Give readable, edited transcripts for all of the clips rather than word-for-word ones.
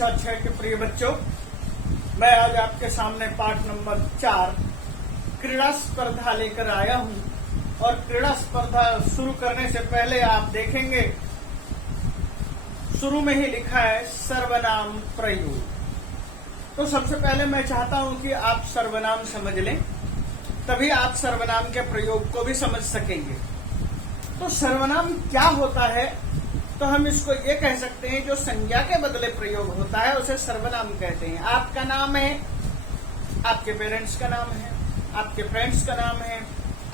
कक्षा 6 के प्रिय बच्चों, मैं आज आपके सामने पाठ नंबर 4 क्रीड़ा स्पर्धा लेकर आया हूं। और क्रीड़ा स्पर्धा शुरू करने से पहले आप देखेंगे शुरू में ही लिखा है सर्वनाम प्रयोग। तो सबसे पहले मैं चाहता हूं कि आप सर्वनाम समझ लें, तभी आप सर्वनाम के प्रयोग को भी समझ सकेंगे। तो सर्वनाम क्या होता है? तो हम इसको ये कह सकते हैं, जो संज्ञा के बदले प्रयोग होता है उसे सर्वनाम कहते हैं। आपका नाम है, आपके पेरेंट्स का नाम है, आपके फ्रेंड्स का नाम है,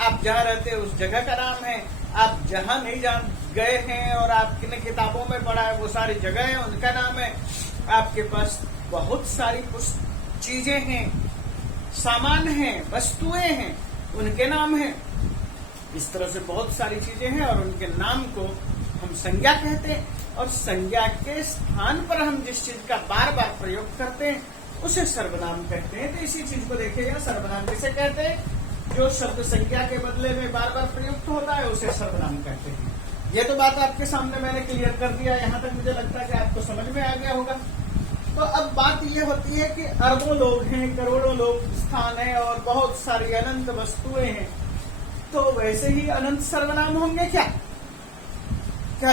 आप जहाँ रहते हैं उस जगह का नाम है, आप जहाँ नहीं जान गए हैं और आपने किताबों में पढ़ा है वो सारी जगह है उनका नाम है, आपके पास बहुत सारी चीजें हैं, सामान हैं, वस्तुएं हैं, उनके नाम है। इस तरह से बहुत सारी चीजें हैं और उनके नाम को हम संज्ञा कहते हैं। और संज्ञा के स्थान पर हम जिस चीज का बार बार प्रयोग करते हैं उसे सर्वनाम कहते हैं। तो इसी चीज को देखिएगा, सर्वनाम किसे कहते हैं? जो शब्द संज्ञा के बदले में बार बार प्रयुक्त होता है उसे सर्वनाम कहते हैं। ये तो बात आपके सामने मैंने क्लियर कर दिया। यहाँ तक मुझे लगता है कि आपको समझ में आ गया होगा। तो अब बात यह होती है कि अरबों लोग हैं, करोड़ों लोग स्थान है और बहुत सारी अनंत वस्तुएं हैं, तो वैसे ही अनंत सर्वनाम होंगे क्या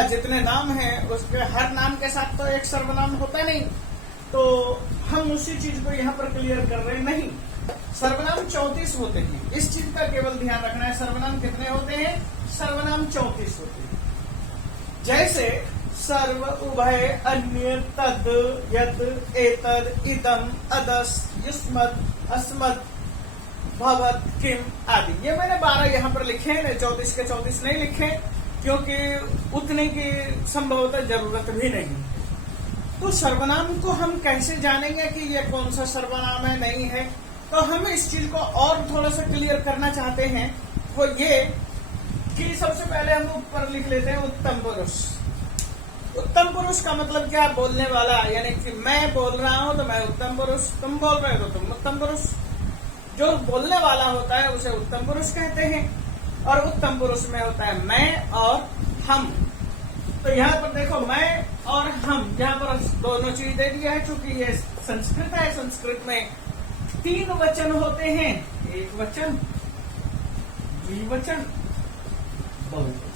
जितने नाम हैं उसके हर नाम के साथ तो एक सर्वनाम होता नहीं। तो हम उसी चीज को यहाँ पर क्लियर कर रहे हैं। नहीं, सर्वनाम 34 होते हैं, इस चीज का केवल ध्यान रखना है। सर्वनाम कितने होते हैं? सर्वनाम 34 होते हैं। जैसे सर्व, उभय, अन्य, तद, यद, एतद, इदम, अदस, युष्मत्, अस्मत्, भवत्, किम आदि। ये मैंने 12 यहाँ पर लिखे हैं, 34 के 34 नहीं लिखे, क्योंकि उतने की संभवतः जरूरत भी नहीं। तो सर्वनाम को हम कैसे जानेंगे कि ये कौन सा सर्वनाम है, नहीं है? तो हम इस चीज को और थोड़ा सा क्लियर करना चाहते हैं। वो ये कि सबसे पहले हम ऊपर लिख लेते हैं उत्तम पुरुष। उत्तम पुरुष का मतलब क्या? बोलने वाला, यानी कि मैं बोल रहा हूं तो मैं उत्तम पुरुष, तुम बोल रहे हो तो तुम उत्तम पुरुष। जो बोलने वाला होता है उसे उत्तम पुरुष कहते हैं। और उत्तम पुरुष में होता है मैं और हम। तो यहाँ पर देखो, मैं और हम, यहाँ पर दोनों चीज दे दिया है। चूंकि ये संस्कृत है, संस्कृत में 3 वचन होते हैं, एक वचन, द्विवचन, बहुवचन।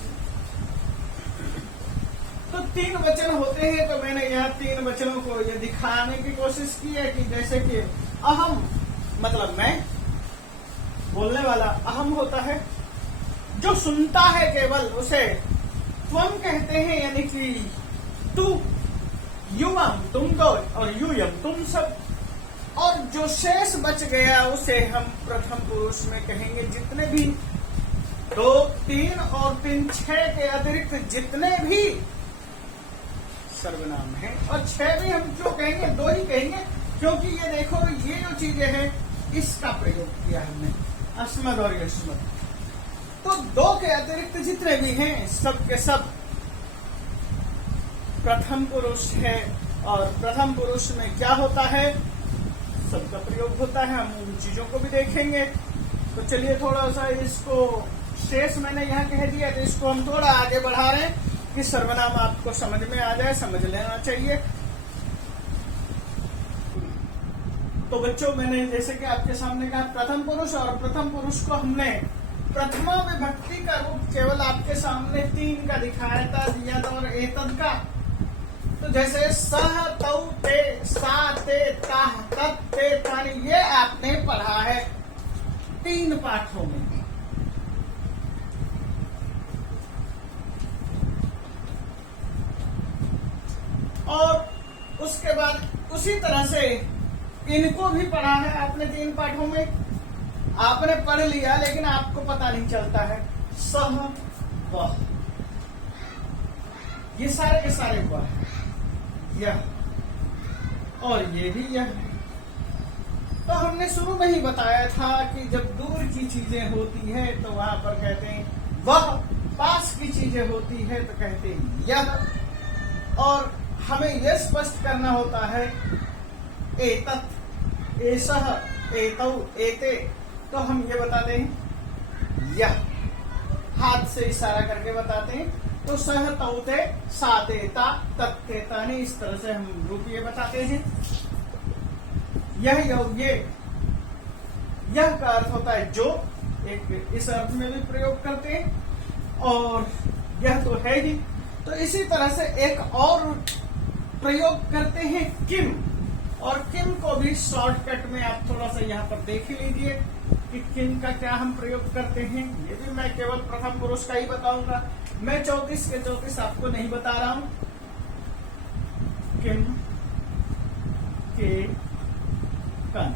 तो 3 वचन होते हैं। तो मैंने यहाँ 3 वचनों को ये दिखाने की कोशिश की है कि जैसे कि अहम मतलब मैं, बोलने वाला अहम होता है। जो सुनता है केवल उसे त्वम कहते हैं, यानी कि तू, युवम तुम दो और यूयम तुम सब। और जो शेष बच गया उसे हम प्रथम पुरुष में कहेंगे। जितने भी 2, 3 और 3, 6 के अतिरिक्त जितने भी सर्वनाम हैं, और 6 भी हम क्यों कहेंगे? 2 ही कहेंगे, क्योंकि ये देखो, ये जो चीजें हैं इसका प्रयोग किया हमने, अस्मद और युष्मत्। तो 2 के अतिरिक्त जितने भी हैं सब के सब प्रथम पुरुष है। और प्रथम पुरुष में क्या होता है? सबका प्रयोग होता है। हम उन चीजों को भी देखेंगे। तो चलिए थोड़ा सा इसको, शेष मैंने यहाँ कह दिया, तो इसको हम थोड़ा आगे बढ़ा रहे हैं कि सर्वनाम आपको समझ में आ जाए, समझ लेना चाहिए। तो बच्चों, मैंने जैसे कि आपके सामने कहा प्रथम पुरुष, और प्रथम पुरुष को हमने प्रथमा विभक्ति का रूप केवल आपके सामने 3 का दिखाया था, यद और एतद का। तो जैसे सह, तौ, ते, सा, ते, ताह, तत्, ते, तानि, ये आपने पढ़ा है 3 पाठों में। और उसके बाद उसी तरह से इनको भी पढ़ा है आपने 3 पाठों में। आपने पढ़ लिया लेकिन आपको पता नहीं चलता है। सह, वह, ये सारे के सारे वह, यह और ये भी यह। तो हमने शुरू में ही बताया था कि जब दूर की चीजें होती है तो वहां पर कहते हैं वह, पास की चीजें होती है तो कहते हैं यह। और हमें यह स्पष्ट करना होता है एतत्, एषः, एतौ, एते, तो हम ये बताते हैं यह, हाथ से इशारा करके बताते हैं। तो सह तौते सातेता तत्तेता ने इस तरह से हम रूप ये बताते हैं। यह का अर्थ होता है जो, एक इस अर्थ में भी प्रयोग करते हैं, और यह तो है ही। तो इसी तरह से एक और प्रयोग करते हैं किम, और किम को भी शॉर्टकट में आप थोड़ा सा यहाँ पर देख ही लीजिए कि किम का क्या हम प्रयोग करते हैं। ये भी मैं केवल प्रथम पुरुष का ही बताऊंगा, मैं 34 के 34 आपको नहीं बता रहा हूं। किम के कन,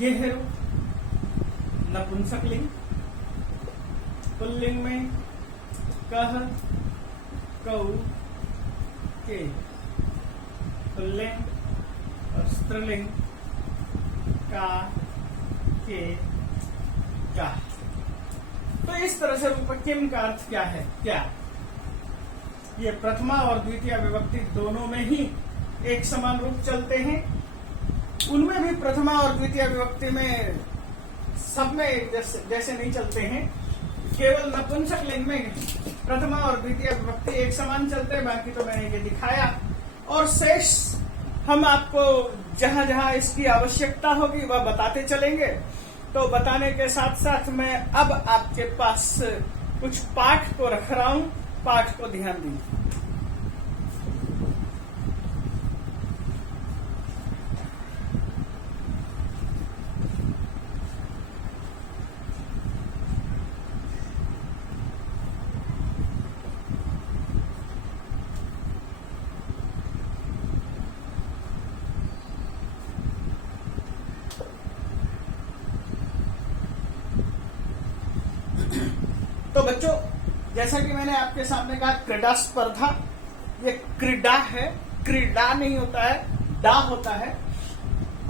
ये है नपुंसकलिंग। पुल्लिंग में कह, कौ, के, पुल्लिंग, और स्त्रीलिंग का, के, का। तो इस तरह से रूप किम का अर्थ क्या है, क्या ये प्रथमा और द्वितीय विभक्ति दोनों में ही एक समान रूप चलते हैं। उनमें भी प्रथमा और द्वितीय विभक्ति में सब में जैसे नहीं चलते हैं। केवल नपुंसक लिंग में प्रथमा और द्वितीय विभक्ति एक समान चलते हैं, बाकी तो मैंने ये दिखाया। और शेष हम आपको जहां जहां इसकी आवश्यकता होगी वह बताते चलेंगे। तो बताने के साथ साथ मैं अब आपके पास कुछ पाठ को रख रहा हूं, पाठ को ध्यान दीजिए। तो बच्चों, जैसा कि मैंने आपके सामने कहा, क्रीडा स्पर्धा, ये क्रीडा है, क्रीडा नहीं होता है, डा होता है।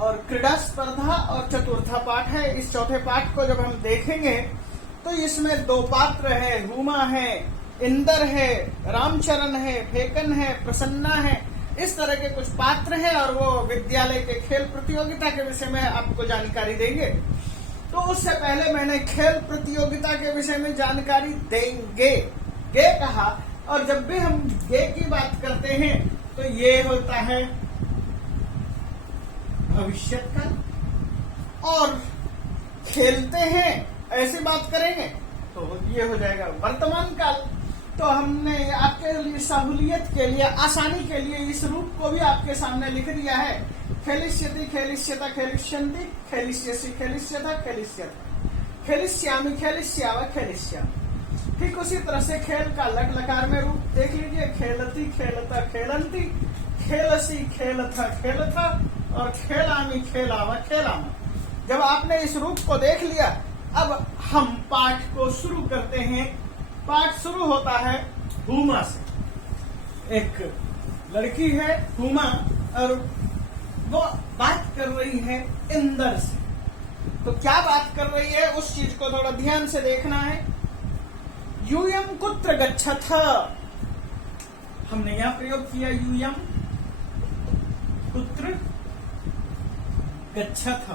और क्रीडा स्पर्धा और चतुर्था पाठ है। इस चौथे पाठ को जब हम देखेंगे तो इसमें दो पात्र है, हुमा है, इंदर है, रामचरण है, फेकन है, प्रसन्ना है, इस तरह के कुछ पात्र हैं। और वो विद्यालय के खेल प्रतियोगिता के विषय में आपको जानकारी देंगे। तो उससे पहले मैंने खेल प्रतियोगिता के विषय में जानकारी देंगे, गे कहा। और जब भी हम गे की बात करते हैं तो ये होता है भविष्य का, और खेलते हैं ऐसी बात करेंगे तो ये हो जाएगा वर्तमान काल। तो हमने आपके लिए सहूलियत के लिए, आसानी के लिए इस रूप को भी आपके सामने लिख दिया है। खेलिष्यति, खेलिष्यता, खेलिष्यन्ति, खेलिष्यसि, खेलिष्यता, खेलिष्यत, खेलिष्यामि, खेलिष्याव, खेलिष्यामि। ठीक उसी तरह से खेल का लट लकार में रूप देख लीजिए। खेलती, खेलता, खेलंती, खेलसी, खेलथा, खेलथा, और खेलामी, खेलावा, खेलामा। जब आपने इस रूप को देख लिया, अब हम पाठ को शुरू करते हैं। पाठ शुरू होता है हुमा से। एक लड़की है हुमा, और वो बात कर रही है इंदर से। तो क्या बात कर रही है उस चीज को थोड़ा ध्यान से देखना है। यूयम कुत्र गच्छथ, हमने यहां प्रयोग किया यूयम कुत्र गच्छथ।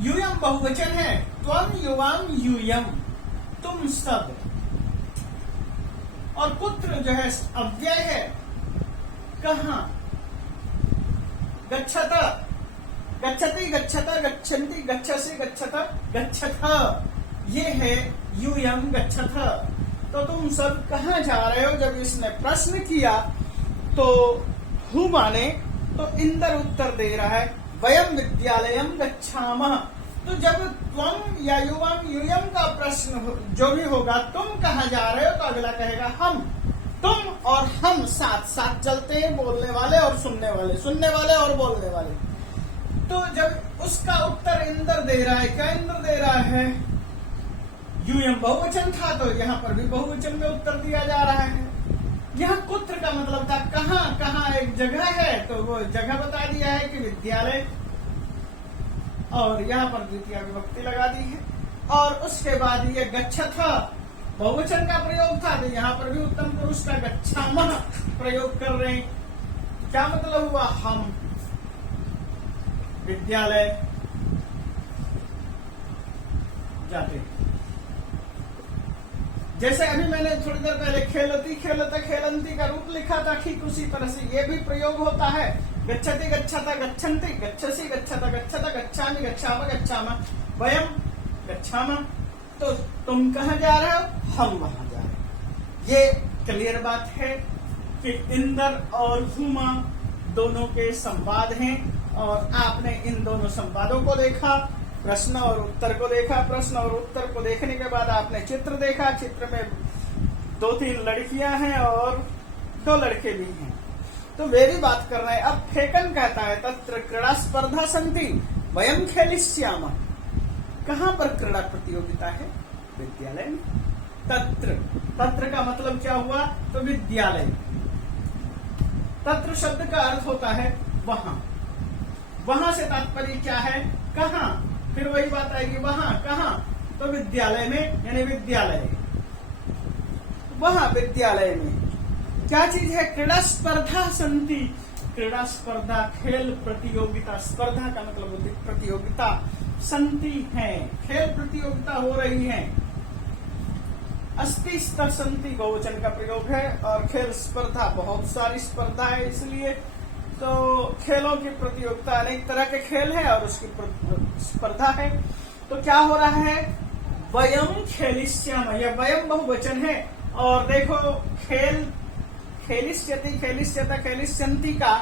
यूयम बहुवचन है, त्वम युवाम यूयम, तुम सब। और कुत्र जो है अव्यय है, कहां। गच्छत, गच्छति, गच्छत, गच्छन्ति, गच्छसि, गच्छत, गच्छथ, ये है यूयम गच्छथ। तो तुम सब कहां जा रहे हो। जब इसने प्रश्न किया तो हुमा ने, तो इंदर उत्तर दे रहा है वयम विद्यालयम गच्छामः। तो जब त्वम या युवम यूयम का प्रश्न जो भी होगा, तुम कहां जा रहे हो, तो अगला कहेगा हम। तुम और हम साथ साथ चलते हैं, बोलने वाले और सुनने वाले, सुनने वाले और बोलने वाले। तो जब उसका उत्तर इंदर दे रहा है, क्या इंदर दे रहा है, यूयम बहुवचन था, तो यहाँ पर भी बहुवचन में उत्तर दिया जा रहा है। यह कुत्र का मतलब था कहां, कहां एक जगह है, तो वो जगह बता दिया है कि विद्यालय, और यहाँ पर द्वितीय विभक्ति लगा दी है। और उसके बाद ये गच्छथ बहुवचन का प्रयोग था, तो यहाँ पर भी उत्तम पुरुष का गच्छामः प्रयोग कर रहे हैं। क्या मतलब हुआ, हम विद्यालय जाते हैं। जैसे अभी मैंने थोड़ी देर पहले खेलती खेलते खेलंती का रूप लिखा था, ठीक उसी तरह से ये भी प्रयोग होता है। गच्छति गच्छता गच्छन्ति, गच्छसि गच्छता गच्छता, गच्छामि गच्छामः गच्छामः, वयम गच्छामः। तो तुम कहाँ जा रहे हो, हम वहां जा रहे हैं। ये क्लियर बात है कि इंदर और हुमा दोनों के संवाद हैं और आपने इन दोनों संवादों को देखा, प्रश्न और उत्तर को देखा। प्रश्न और उत्तर को देखने के बाद आपने चित्र देखा, चित्र में 2-3 लड़कियां हैं और 2 लड़के भी हैं। तो वे भी बात कर रहे हैं। अब फेकन कहता है तत्र क्रीड़ा स्पर्धा सन्ति वयम खेलिष्यामः। कहां पर क्रीड़ा प्रतियोगिता है, विद्यालय में। तत्र का मतलब क्या हुआ, तो विद्यालय। तत्र शब्द का अर्थ होता है वहां। वहां से तात्पर्य क्या है, कहां। फिर वही बात आएगी, वहां कहां, तो विद्यालय में, यानी विद्यालय। वहां विद्यालय में क्या चीज है, क्रीड़ा स्पर्धा सन्ति। क्रीड़ा स्पर्धा, खेल प्रतियोगिता, स्पर्धा का मतलब प्रतियोगिता, सन्ति है, खेल प्रतियोगिता हो रही है। अस्ति स्तर सन्ति बहुवचन का प्रयोग है और खेल स्पर्धा बहुत सारी स्पर्धा है, इसलिए तो खेलों की प्रतियोगिता, अनेक तरह के खेल है और उसकी स्पर्धा है। तो क्या हो रहा है, वयम खेलिष्यामः, यह वयम बहुवचन है। और देखो खेलिष्यति खेलिष्यता खेलिष्यन्ति का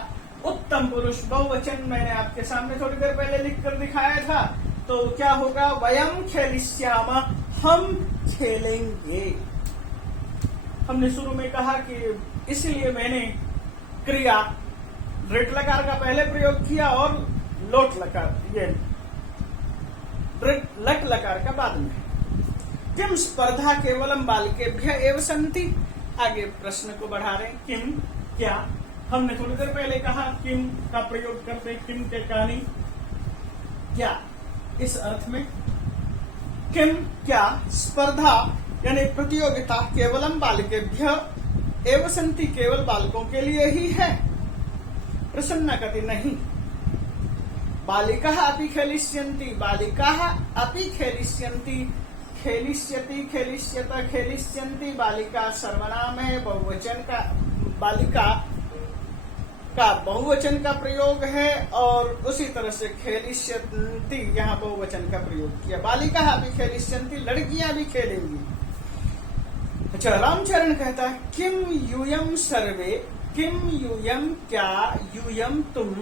उत्तम पुरुष बहुवचन मैंने आपके सामने थोड़ी देर पहले लिखकर दिखाया था। तो क्या होगा, वयम खेलिष्यामः, हम खेलेंगे। हमने शुरू में कहा कि इसलिए मैंने क्रिया ऋट लकार का पहले प्रयोग किया और लोट लकार, ये लट लकार का बाद में। किम स्पर्धा केवलम बालकेभ्य एव सन्ति। आगे प्रश्न को बढ़ा रहे हैं, किम क्या। हमने थोड़ी देर पहले कहा किम का प्रयोग करते, किम के कहानी क्या, इस अर्थ में किम क्या स्पर्धा यानी प्रतियोगिता केवलम बालकेभ्य एव सन्ति, केवल बालकों के लिए ही है। प्रसन्ना कति नहीं, बालिकाः अपि खेलिष्यन्ति, बालिकाः अपि खेलिष्यन्ति, खेलिष्यति खेलिष्यत खेलिष्यन्ति। बालिका सर्वनाम है, बहुवचन का, बालिका का बहुवचन का प्रयोग है और उसी तरह से खेलिष्यन्ति यहाँ बहुवचन का प्रयोग किया। बालिकाः अपि खेलिष्यन्ति, लड़कियां भी खेलेंगी। अच्छा, रामचरण कहता है किम यूयम सर्वे, किम यूयम क्या, यूयम तुम,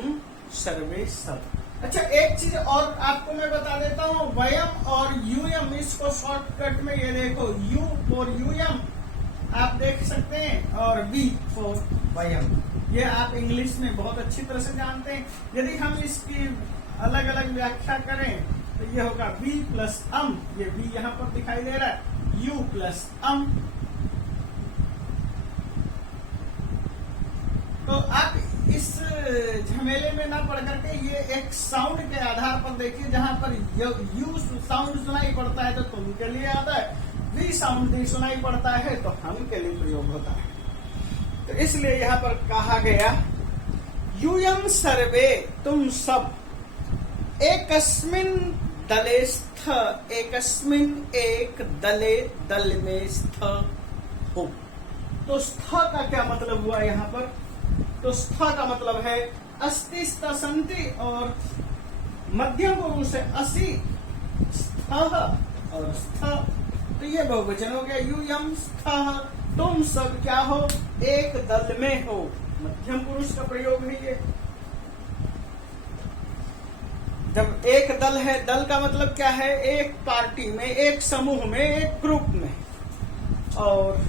सर्वे सब। अच्छा, एक चीज और आपको मैं बता देता हूँ, वयम और यूयम, इसको शॉर्टकट में ये देखो, यू फॉर यूयम आप देख सकते हैं और वी फॉर वयम, ये आप इंग्लिश में बहुत अच्छी तरह से जानते हैं। यदि हम इसकी अलग अलग व्याख्या करें तो ये होगा वी प्लस अम, ये वी यहाँ पर दिखाई दे रहा है, यू प्लस अम। तो आप इस झमेले में ना पढ़ करके ये एक साउंड के आधार पर देखिए, जहां पर यू साउंड सुनाई पड़ता है तो तुम के लिए आता है, वी साउंड सुनाई पड़ता है तो हम के लिए प्रयोग होता है। तो इसलिए यहाँ पर कहा गया यूयम सर्वे, तुम सब, एकस्मिन दले स्थ, एकस्मिन एक दले, दल में स्थ हो। तो स्थ का क्या मतलब हुआ यहाँ पर, तो स्थ का मतलब है अस्ति स्थ सन्ति और मध्यम पुरुष से असि स्थ और स्थ, तो ये बहुवचन हो गया। यूयम स्थ, तुम सब क्या हो, एक दल में हो, मध्यम पुरुष का प्रयोग है ये। जब एक दल है, दल का मतलब क्या है, एक पार्टी में, एक समूह में, एक ग्रुप में। और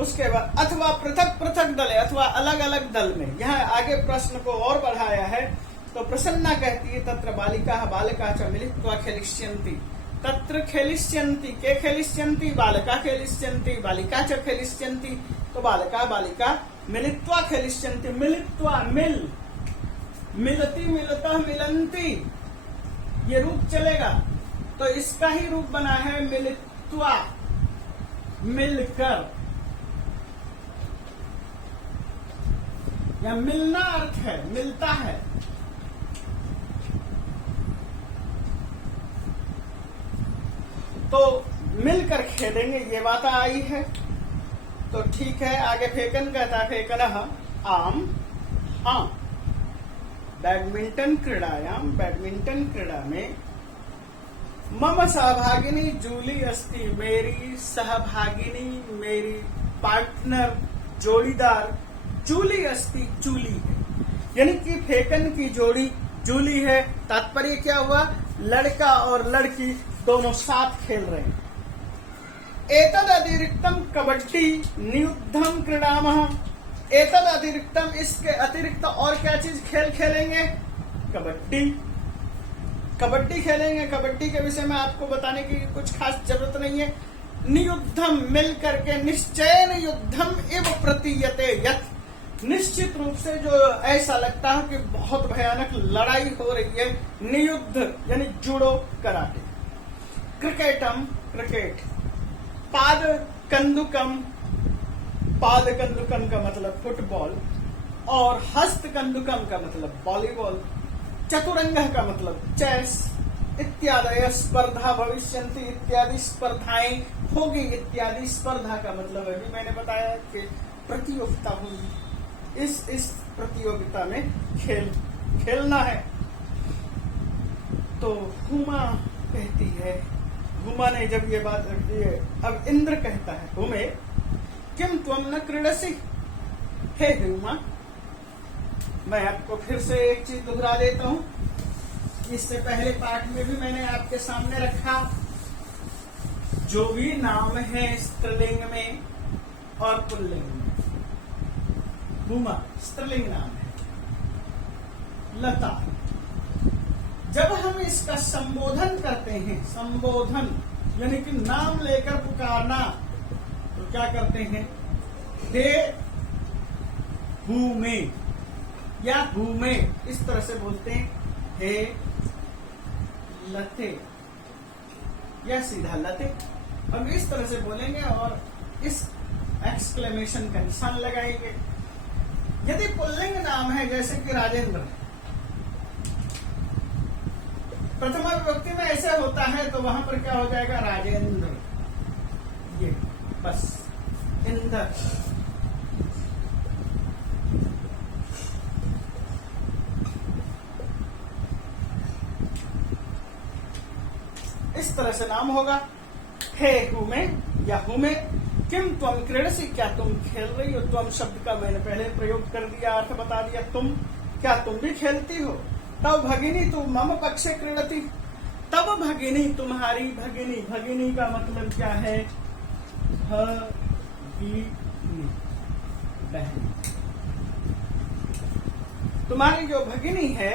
उसके बाद अथवा पृथक पृथक दल है, अथवा अलग अलग दल में। यहाँ आगे प्रश्न को और बढ़ाया है तो प्रसन्ना कहती है तत्र बालिकाः बालकाः च मिलित्वा खेलिष्यन्ति। तत्र खेलिष्यन्ति, के खेलिष्यन्ति, बालका खेलिष्यन्ति, बालिका च खेलिष्यन्ति। तो बालका बालिका मिलित्वा खेलिष्यन्ति, मिलित्वा मिल, मिलती मिलता मिलन्ति, ये रूप चलेगा। तो इसका ही रूप बना है मिलित्वा, मिलकर, या मिलना अर्थ है, मिलता है। तो मिलकर खेलेंगे, ये बात आई है। तो ठीक है, आगे फेकन कहता है फेकनः आम आम। बैडमिंटन क्रीड़ा में मम सहभागिनी जूली अस्ति, मेरी सहभागिनी, मेरी पार्टनर, जोड़ीदार जूली अस्ति, जूली है। यानी कि फेकन की जोड़ी जूली है। तात्पर्य क्या हुआ, लड़का और लड़की दोनों साथ खेल रहे हैं। एतद अतिरिक्तम कबड्डी नियुद्धम क्रीडामः। एतद अतिरिक्तम, इसके अतिरिक्त और क्या चीज खेल खेलेंगे, कबड्डी खेलेंगे। कबड्डी के विषय में आपको बताने की कुछ खास जरूरत नहीं है। नियुद्धम, मिल करके, निश्चयन युद्धम इव प्रतीयते यत्, निश्चित रूप से जो ऐसा लगता है कि बहुत भयानक लड़ाई हो रही है। नियुद्ध यानी जुड़ो कराटे। क्रिकेटम, क्रिकेट। पाद कंदुकम का मतलब फुटबॉल और हस्त कंदुकम का मतलब वॉलीबॉल। चतुरंग का मतलब चेस। इत्यादि स्पर्धा भविष्यन्ति, इत्यादि स्पर्धाएं होगी। इत्यादि स्पर्धा का मतलब अभी मैंने बताया कि प्रतियोगिता होगी। इस प्रतियोगिता में खेलना है। तो हुमा कहती है, हुमा ने जब ये बात रखी है, अब इंद्र कहता है हुमे किम त्वम न क्रीडसि। हे हुमा, मैं आपको फिर से एक चीज दोहरा देता हूं, इससे पहले पाठ में भी मैंने आपके सामने रखा। जो भी नाम है स्त्रीलिंग में और पुल्लिंग में, हुमा स्त्रीलिंग नाम है। लता, जब हम इसका संबोधन करते हैं, संबोधन यानी कि नाम लेकर पुकारना, तो क्या करते हैं, हे हुमे या हुमे, इस तरह से बोलते हैं। हे लते या सीधा लते, हम इस तरह से बोलेंगे और इस एक्सक्लेमेशन का निशान लगाएंगे। यदि पुल्लिंग नाम है जैसे कि राजेंद्र, प्रथमा विभक्ति में ऐसे होता है तो वहां पर क्या हो जाएगा, राजेंद्र। ये बस इंद्र। इस तरह से नाम होगा। हे हुमे या हुमे किम त्वम क्रीडसि, क्या तुम खेल रही हो। त्वम शब्द का मैंने पहले प्रयोग कर दिया, अर्थ बता दिया। तुम, क्या तुम भी खेलती हो। तब भगिनी तू मम पक्षे क्रीडति, तब भगिनी तुम्हारी भगिनी। भगिनी का मतलब क्या है, भगिनी बहन। तुम्हारी जो भगिनी है,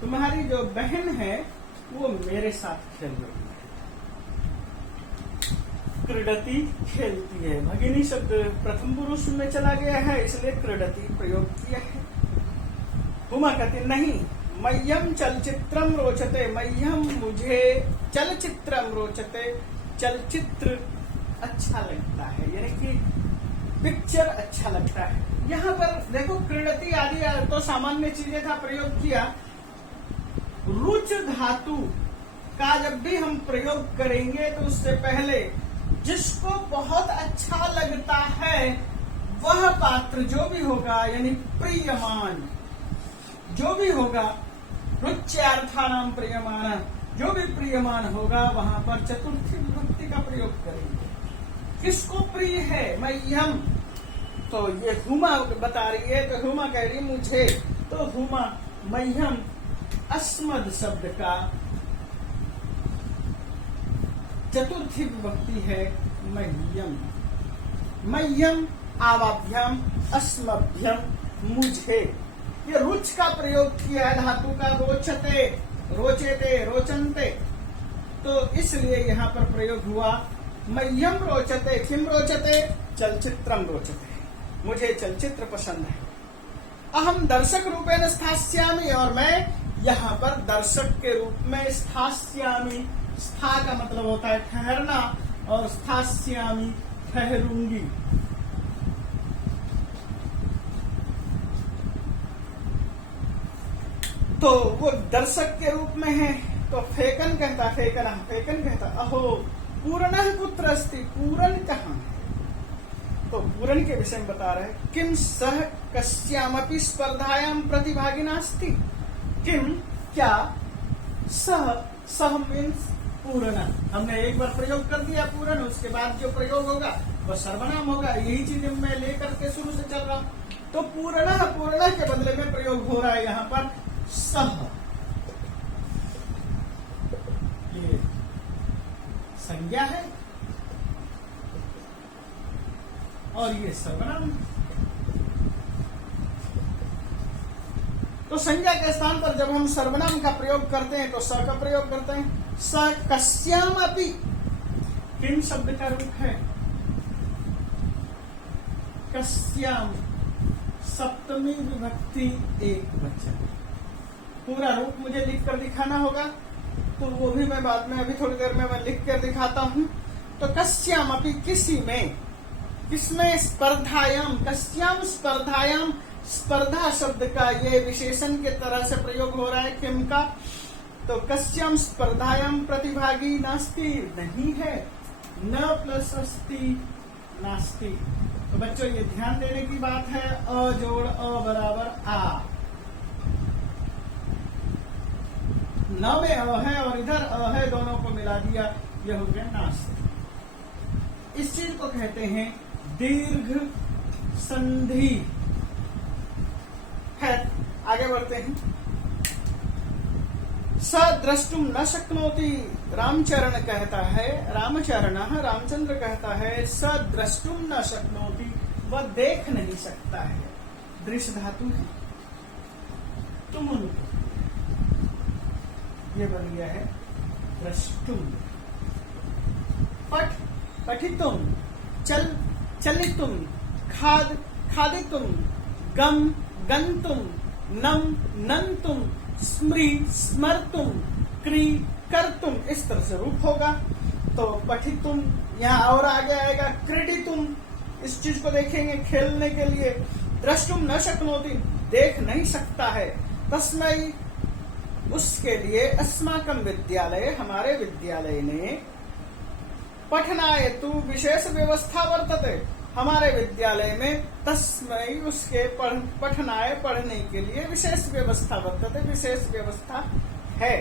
तुम्हारी जो बहन है, वो मेरे साथ खेल रही है। क्रीडति खेलती है। भगिनी शब्द प्रथम पुरुष में चला गया है, इसलिए क्रीडति प्रयोग किया है। हुमा कहती नहीं, मह्यम चलचित्रम रोचते, मह्यम मुझे चलचित्रम रोचते, चलचित्र अच्छा लगता है, यानी कि पिक्चर अच्छा लगता है। यहाँ पर देखो क्रीडति आदि तो सामान्य चीजें था प्रयोग किया। रुच धातु का जब भी हम प्रयोग करेंगे तो उससे पहले जिसको बहुत अच्छा लगता है वह पात्र जो भी होगा, यानी प्रियमान जो भी होगा, रुच्यार्थानाम प्रियमान, जो भी प्रियमान होगा वहां पर चतुर्थी विभक्ति का प्रयोग करेंगे। किसको प्रिय है, मह्यम, तो ये हुमा बता रही है, तो हुमा कह रही मुझे, तो हुमा मह्यम अस्मद शब्द का चतुर्थी विभक्ति है मह्यम। मह्यम आवाभ्याम अस्मभ्यम, मुझे। ये रुच का प्रयोग किया है धातु का, रोचते, रोचेते, रोचनते, तो इसलिए यहाँ पर प्रयोग हुआ मह्यम रोचते। किम रोचते, चलचित्रम रोचते, मुझे चलचित्र पसंद है। अहम दर्शक रूपेण स्थास्यामि, और मैं यहाँ पर दर्शक के रूप में स्थास्यामि। स्था का मतलब होता है ठहरना, और स्थास्यामि ठहरूंगी। तो वो दर्शक के रूप में है। तो फेकन कहता अहो पूर्णः कुत्र अस्ति, पूरन कहाँ है। तो पूरन के विषय में बता रहे किम सह कस्यामपि स्पर्धायां प्रतिभागी नास्ति। किम क्या, सह मीन्स पूर्ण। हमने एक बार प्रयोग कर दिया पूर्ण, उसके बाद जो प्रयोग होगा वह सर्वनाम होगा। यही चीज मैं लेकर के शुरू से चल रहा हूं। तो पूर्ण के बदले में प्रयोग हो रहा है यहाँ पर सह। ये संज्ञा है और ये सर्वनाम। तो संज्ञा के स्थान पर जब हम सर्वनाम का प्रयोग करते हैं तो स का प्रयोग करते हैं। स कस्यामपि किम शब्द का रूप है, कस्याम सप्तमी विभक्ति एक वचन। पूरा रूप मुझे लिख कर दिखाना होगा, तो वो भी मैं बाद में अभी थोड़ी देर में मैं लिख कर दिखाता हूं। तो कस्यामपि किसी में, किसमें, स्पर्धायाम, कस्याम स्पर्धायाम, स्पर्धा शब्द का ये विशेषण के तरह से प्रयोग हो रहा है किम का। तो कस्याम स्पर्धायाम प्रतिभागी नास्ति, नहीं है, न प्लस अस्ति नास्ति। तो बच्चों ये ध्यान देने की बात है, अ जोड़ अ बराबर आ। न में अ है और इधर अ है, दोनों को मिला दिया, ये हो गया नास्ति। इस चीज को कहते हैं दीर्घ संधि है। आगे बढ़ते हैं। स द्रष्टुम न शक्नोति, रामचरण कहता है, रामचंद्र कहता है स द्रष्टुम न शक्नोति, वह देख नहीं सकता है। दृश्य धातु है, तुम उनको, ये बन गया है द्रष्टुम। पठितुम, चलितुम, खादितुम, गंतुम, नंतुम, स्मर्तुम, कर्तुम, इस तरह से रूप होगा। तो पठितुम, यहाँ और आगे आएगा क्रीडितुम, इस चीज को देखेंगे खेलने के लिए। द्रष्टुम न शक्नोति, देख नहीं सकता है। तस्मै, उसके लिए, अस्माकं विद्यालय, हमारे विद्यालय ने, पठनाय तु विशेष व्यवस्था वर्तते, हमारे विद्यालय में, तस्मै उसके, पठनाय पढ़ने के लिए विशेष व्यवस्था वर्तते, विशेष व्यवस्था है।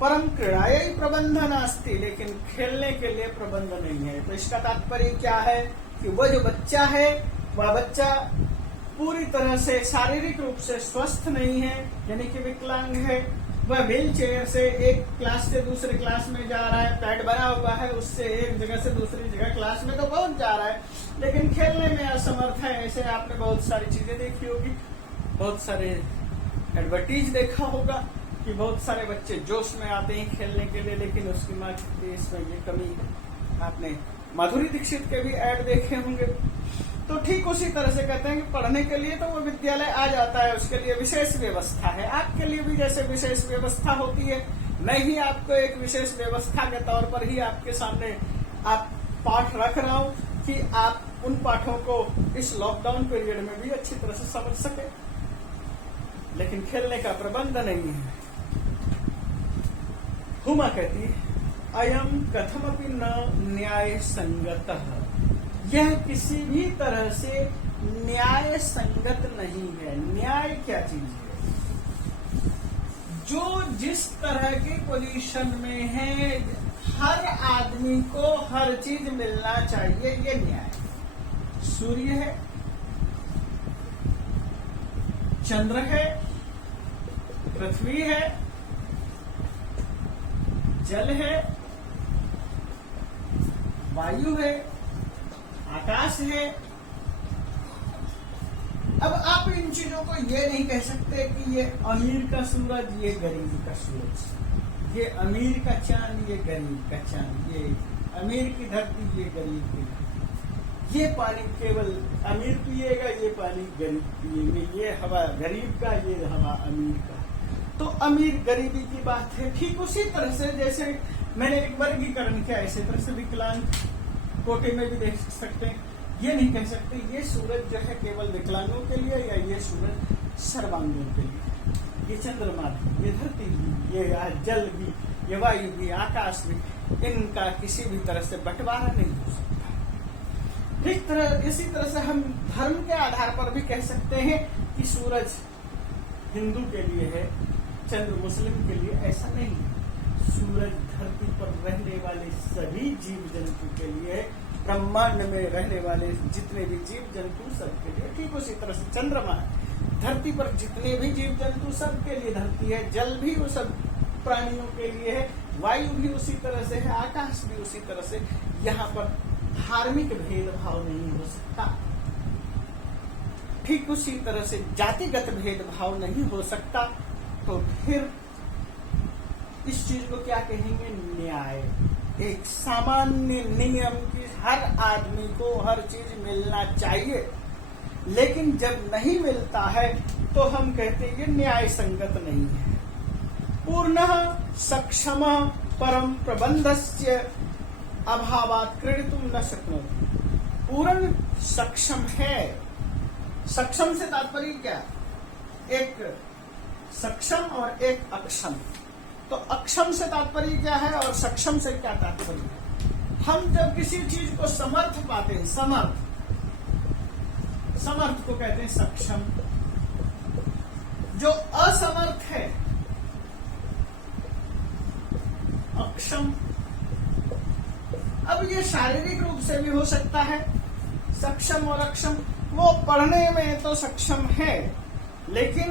परम क्रीड़ायै प्रबंध नास्ति, लेकिन खेलने के लिए प्रबंध नहीं है। तो इसका तात्पर्य क्या है कि वह जो बच्चा है, वह बच्चा पूरी तरह से शारीरिक रूप से स्वस्थ नहीं है, यानी कि विकलांग है। वह व्हील चेयर से एक क्लास से दूसरे क्लास में जा रहा है, पैड बना हुआ है, उससे एक जगह से दूसरी जगह क्लास में तो पहुंच जा रहा है, लेकिन खेलने में असमर्थ है। ऐसे आपने बहुत सारी चीजें देखी होगी, बहुत सारे एडवर्टीज देखा होगा कि बहुत सारे बच्चे जोश में आते हैं खेलने के लिए, लेकिन उसकी माँ की इसमें ये कमी है। आपने माधुरी दीक्षित के भी ऐड देखे होंगे। तो ठीक उसी तरह से कहते हैं कि पढ़ने के लिए तो वो विद्यालय आ जाता है, उसके लिए विशेष व्यवस्था है। आपके लिए भी जैसे विशेष व्यवस्था होती है, मैं ही आपको एक विशेष व्यवस्था के तौर पर ही आपके सामने आप पाठ रख रहा हूँ कि आप उन पाठों को इस लॉकडाउन पीरियड में भी अच्छी तरह से समझ सके, लेकिन खेलने का प्रबंध नहीं है। हुमा कहती है अयम कथमपि न न्याय संगतः, यह किसी भी तरह से न्याय संगत नहीं है। न्याय क्या चीज है? जो जिस तरह की पोजीशन में है, हर आदमी को हर चीज मिलना चाहिए, ये न्याय। सूर्य है, चंद्र है, पृथ्वी है, जल है, वायु है, आकाश है। अब आप इन चीजों को ये नहीं कह सकते कि ये अमीर का सूरज, ये गरीब का सूरज, ये अमीर का चांद, ये गरीब का चांद, ये अमीर की धरती, ये गरीब की धरती, ये पानी केवल अमीर पिएगा, ये पानी गरीब पिएंगे, ये हवा गरीब का, ये हवा अमीर का। तो अमीर गरीबी की बात है। ठीक उसी तरह से जैसे मैंने एक वर्गीकरण किया, इसी तरह से विकलांग कोटे में भी देख सकते हैं। ये नहीं कह सकते ये सूरज जो है केवल विकलांगों के लिए या ये सूरज सर्वांगों के लिए। ये चंद्रमा भी, ये धरती भी, ये जल भी, ये वायु भी, आकाश भी, इनका किसी भी तरह से बंटवारा नहीं हो सकता। इसी तरह से हम धर्म के आधार पर भी कह सकते हैं कि सूरज हिंदू के लिए है, चंद्र मुस्लिम के लिए, ऐसा नहीं है। सूरज धरती पर रहने वाले सभी जीव जंतु के लिए है, ब्रह्मांड में रहने वाले जितने भी जीव जंतु सबके लिए। ठीक उसी तरह से चंद्रमा धरती पर जितने भी जीव जंतु सबके लिए धरती है, जल भी वो सब प्राणियों के लिए है, वायु भी उसी तरह से है, आकाश भी उसी तरह से। यहाँ पर धार्मिक भेदभाव नहीं हो सकता। ठीक उसी तरह से जातिगत भेदभाव नहीं हो सकता। तो फिर इस चीज को क्या कहेंगे? न्याय। एक सामान्य नियम की हर आदमी को हर चीज मिलना चाहिए, लेकिन जब नहीं मिलता है तो हम कहते हैं ये न्याय संगत नहीं है। पूर्णः सक्षम परम प्रबंधस्य अभावात् क्रीडितुं न शक्नोति। पूर्ण सक्षम है। सक्षम से तात्पर्य क्या? एक सक्षम और एक अक्षम। तो अक्षम से तात्पर्य क्या है और सक्षम से क्या तात्पर्य है? हम जब किसी चीज को समर्थ पाते हैं, समर्थ को कहते हैं सक्षम। जो असमर्थ है अक्षम। अब ये शारीरिक रूप से भी हो सकता है, सक्षम और अक्षम। वो पढ़ने में तो सक्षम है, लेकिन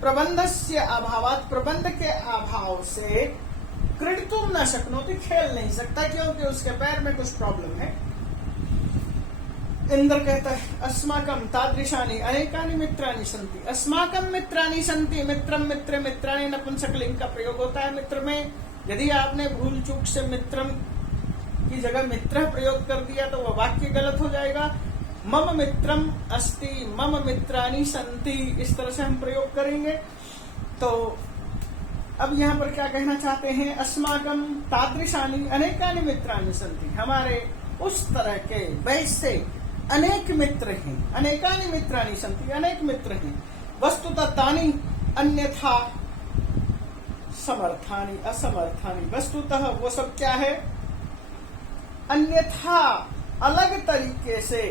प्रबंधस्य अभावात्, प्रबंध के अभाव से क्रीडितुं न शक्नोति, खेल नहीं सकता, क्योंकि उसके पैर में कुछ प्रॉब्लम है। इंद्र कहता है अस्माकं तादृशानि अनेकानि मित्राणि सन्ति। अस्माकं मित्राणि सन्ति। मित्रम मित्र मित्राणि नपुंसकलिंग का प्रयोग होता है मित्र में। यदि आपने भूल चूक से मित्रम की जगह मित्र प्रयोग कर दिया तो वह वाक्य गलत हो जाएगा। मम मित्रम अस्ति, मम मित्राणि सन्ति, इस तरह से हम प्रयोग करेंगे। तो अब यहाँ पर क्या कहना चाहते हैं? अस्माकं तादृशानि अनेकानि मित्राणि सन्ति। हमारे उस तरह के वैसे अनेक मित्र हैं। अनेकानि मित्राणि सन्ति, अनेक मित्र हैं। वस्तुतः तानि अन्यथा समर्थानि असमर्थानि। वस्तुतः वो सब क्या है? अन्यथा अलग तरीके से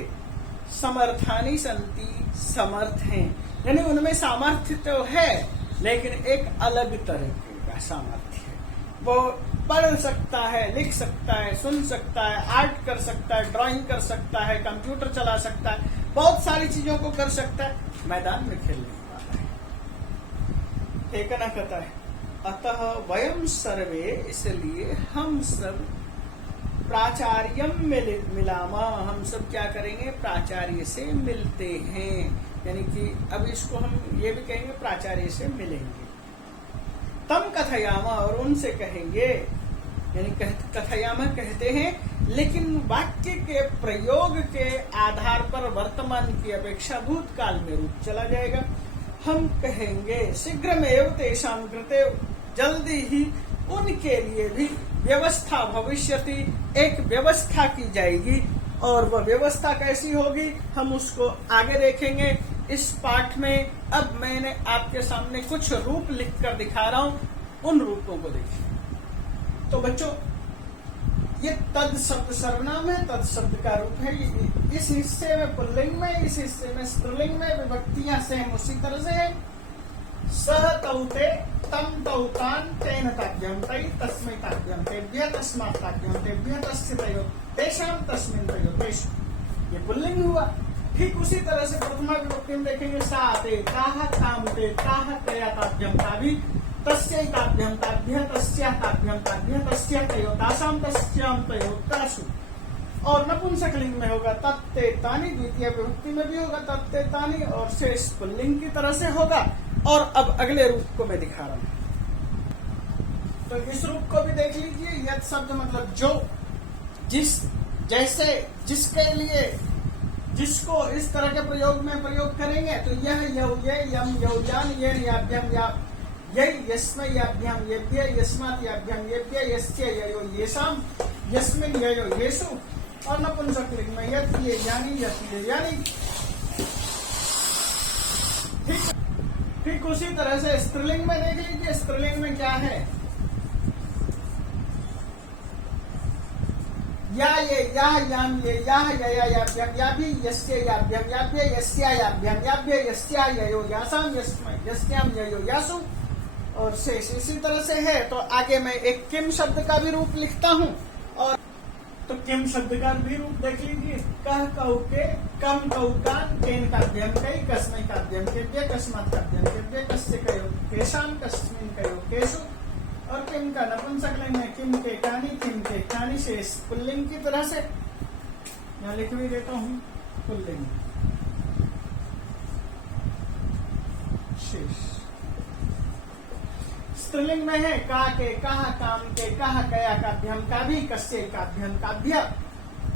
समर्थानि सन्ति, समर्थ हैं। यानी उनमें सामर्थ्य तो है, लेकिन एक अलग तरीके का सामर्थ्य है। वो पढ़ सकता है, लिख सकता है, सुन सकता है, आर्ट कर सकता है, ड्राइंग कर सकता है, कंप्यूटर चला सकता है, बहुत सारी चीजों को कर सकता है, मैदान में खेल नहीं पाता है। एक ना कहता है अतः वयम सर्वे, इसलिए हम सब प्राचार्यम मिलामा, हम सब क्या करेंगे? प्राचार्य से मिलते हैं। यानी कि अब इसको हम ये भी कहेंगे प्राचार्य से मिलेंगे। तम कथयामा, और उनसे कहेंगे। यानी कथयामा कहते हैं, लेकिन वाक्य के प्रयोग के आधार पर वर्तमान की अपेक्षा भूतकाल में रूप चला जाएगा। हम कहेंगे शीघ्रमेव तेषां कृते, जल्दी ही उनके लिए भी व्यवस्था भविष्यति, एक व्यवस्था की जाएगी। और वह व्यवस्था कैसी होगी हम उसको आगे देखेंगे इस पाठ में। अब मैंने आपके सामने कुछ रूप लिखकर दिखा रहा हूं, उन रूपों को देखिए। तो बच्चों, ये तद शब्द सर्वनाम है, तद शब्द का रूप है। इस हिस्से में पुल्लिंग में, इस हिस्से में स्त्रीलिंग में विभक्तियां सेम उसी तरह से है। सह तौते, तम तौतान, तेन ताभ्यं तै, तस्मै ताभ्यं तेभ्यः, तस्मात् ताभ्यं तेभ्यः, तस्य तयोः, तेषां तस्मिन् तयोः, तेषु। ये पुल्लिंग हुआ। ठीक उसी तरह से प्रथमा विभक्ति में देखेंगे सा ते, ताः ताम ते, ताः तया ताभ्यं ताभि, तस्यै ताभ्यं ताभ्यः, तस्याः ताभ्यं ताभ्यः, तस्याः तयोः, तासां तस्यां तयोः, तासु। और नपुंसकलिंग में होगा तत्ते तानि, द्वितीय विभक्ति में भी होगा तत्ते तानि, और शेष पुल्लिंग की तरह से होगा। और अब अगले रूप को मैं दिखा रहा हूं। तो इस रूप को भी देख लीजिए। यद शब्द मतलब जो, जिस, जैसे, जिसके लिए, जिसको इस तरह के प्रयोग में प्रयोग करेंगे तो यह, यौ, ये, यम, यौ, यान, ये, याभ्यम, या, यै, यस्मै, याभ्यम, येभ्य, यस्मात्, याभ्यम, येभ्य, यस्य, ययो, येषाम्, यस्मिन्, ययो, येषु। और नपुंसकलिंग में यत्, ये, यानि, यत्, ये, यानि। ठीक। ठीक उसी तरह से स्त्रीलिंग में देख लीजिए, स्त्रीलिंग में क्या है, या ये या याम ये या याभ्यम याभि यस्य याभ्यम याभ्य यस्या याभ्यम याभ्य यस्या ययो यासाम यस्मै यस्याम ययो यासु और शेष इसी तरह से है। तो आगे मैं एक किम शब्द का भी रूप लिखता हूं, और तो किम शब्द का भी रूप देख लीजिए, कह कहु के, कम कहु कान, केन काव्यम कई, कस्मै काव्यम केभ्य, कस्मात् काव्यम केभ्य, कस्य कयो केशाम, कस्मिन् कयो केषु। और किम का नपुंसकलिंग में किम के कानी, किम के कानी शेष पुल्लिंग की तरह से यहाँ लिख भी देता हूं, पुल्लिंग शेष। स्त्रीलिंग में है का के, कहा काम के, कहा कया काभ्यम काभी, कस्य काभ्यम काभ्य,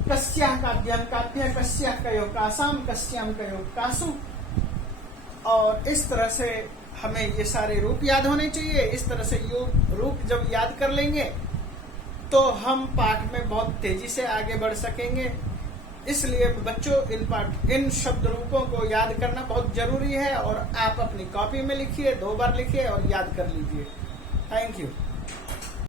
कस्या काभ्यम काभ्य, कस्या कयो कासाम, कस्याम कयो कासु। और इस तरह से हमें ये सारे रूप याद होने चाहिए। इस तरह से रूप जब याद कर लेंगे तो हम पाठ में बहुत तेजी से आगे बढ़ सकेंगे। इसलिए बच्चों इन शब्द रूपों को याद करना बहुत जरूरी है, और आप अपनी कॉपी में लिखिए, 2 बार लिखिए और याद कर लीजिए। Thank you.